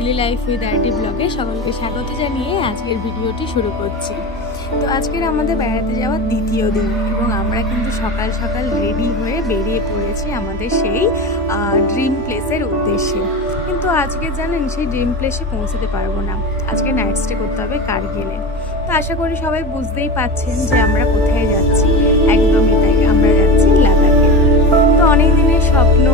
Daily life with RD ব্লগে সকলকে স্বাগত জানিয়ে আজকের ভিডিওটি শুরু করছি। তো আজকের আমাদের বেড়াতে যাওয়ার দ্বিতীয় দিন এবং আমরা কিন্তু সকাল সকাল রেডি হয়ে বেরিয়ে পড়েছি আমাদের সেই ড্রিম প্লেসের উদ্দেশ্যে। কিন্তু আজকে জানেন সেই ড্রিম প্লেসে পৌঁছতে পারবো না, আজকে নাইট স্টে করতে হবে কারগিলে। তো আশা করি সবাই বুঝতেই পাচ্ছেন যে আমরা কোথায় যাচ্ছি। একদমই তাই, আমরা যাচ্ছি লাদাখে। তো অনেক দিনের স্বপ্ন,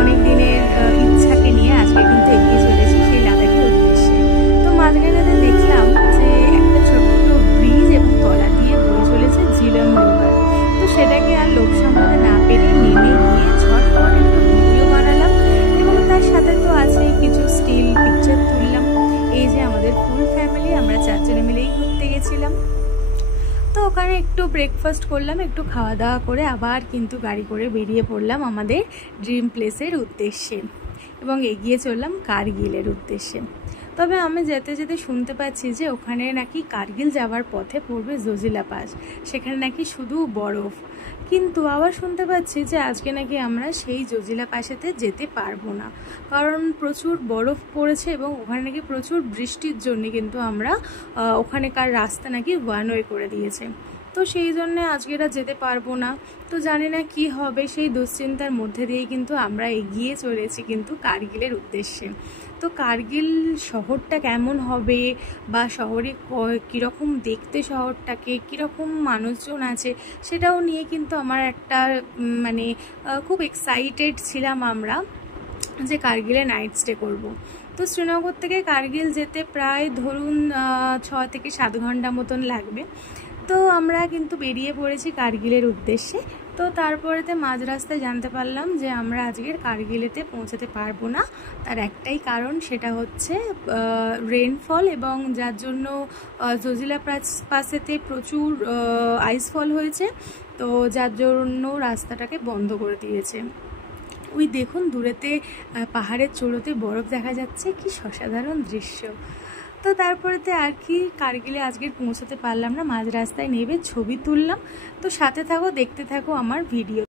অনেক দিনের ইচ্ছাকে নিয়ে আজকে কিন্তু এগিয়ে চলেছি সেই লাদাখের উদ্দেশ্যে। তো মাঝখানে দেখলাম যে একটা ছোট্ট ব্রিজ এবং তলা দিয়ে বয়ে চলেছে ঝিলম রিভার। তো সেটাকে আর লোক সামলাতে না পেরে নেমে গিয়ে ঝটপট একটু ভিডিও বানালাম এবং তার সাথে তো আছেই কিছু স্টিল পিকচার তুললাম। এই যে আমাদের ফুল ফ্যামিলি, আমরা চারজনে মিলেই ঘুরতে গেছিলাম। তো ওখানে একটু ব্রেকফাস্ট করলাম, একটু খাওয়া দাওয়া করে আবার কিন্তু গাড়ি করে বেরিয়ে পড়লাম আমাদের ড্রিম প্লেসের উদ্দেশ্যে এবং এগিয়ে চললাম কারগিলের উদ্দেশ্যে। তবে আমি যেতে যেতে শুনতে পাচ্ছি যে ওখানে নাকি কারগিল যাওয়ার পথে পড়বে জোজিলা পাস, সেখানে নাকি শুধু বরফ। কিন্তু আবার শুনতে পাচ্ছি যে আজকে নাকি আমরা সেই জোজিলা পাসেতে যেতে পারবো না, কারণ প্রচুর বরফ পড়েছে এবং ওখানে নাকি প্রচুর বৃষ্টির জন্য কিন্তু আমরা ওখানেকার রাস্তা নাকি ওয়ান ওয়ে করে দিয়েছে। তো সেই জন্যে আজকেরা যেতে পারবো না। তো জানি না কি হবে, সেই দুশ্চিন্তার মধ্যে দিয়েই কিন্তু আমরা এগিয়ে চলেছি কিন্তু কারগিলের উদ্দেশ্যে। তো কারগিল শহরটা কেমন হবে বা শহরে কীরকম দেখতে, শহরটাকে কীরকম মানুষজন আছে, সেটাও নিয়ে কিন্তু আমার একটা খুব এক্সাইটেড ছিলাম আমরা যে কারগিলে নাইট স্টে করব। তো শ্রীনগর থেকে কারগিল যেতে প্রায় ধরুন 6 থেকে 7 ঘন্টা মতন লাগবে। তো আমরা কিন্তু বেরিয়ে পড়েছি কারগিলের উদ্দেশ্যে। তো তারপরেতে মাঝ রাস্তায় জানতে পারলাম যে আমরা আজকের কারগিলেতে পৌঁছাতে পারবো না। তার একটাই কারণ, সেটা হচ্ছে রেনফল, এবং যার জন্য জোজিলা পাসেতে প্রচুর আইসফল হয়েছে। তো যার জন্য রাস্তাটাকে বন্ধ করে দিয়েছে। ওই দেখুন দূরেতে পাহাড়ের চূড়োতে বরফ দেখা যাচ্ছে, কি অসাধারণ দৃশ্য। তো তারপরেতে আর কি কারগিলে আজকে পৌঁছাতে পারলাম না, মাঝ রাস্তায় নেমে ছবি তুললাম। তো সাথে থাকো, দেখতে থাকো আমার ভিডিও।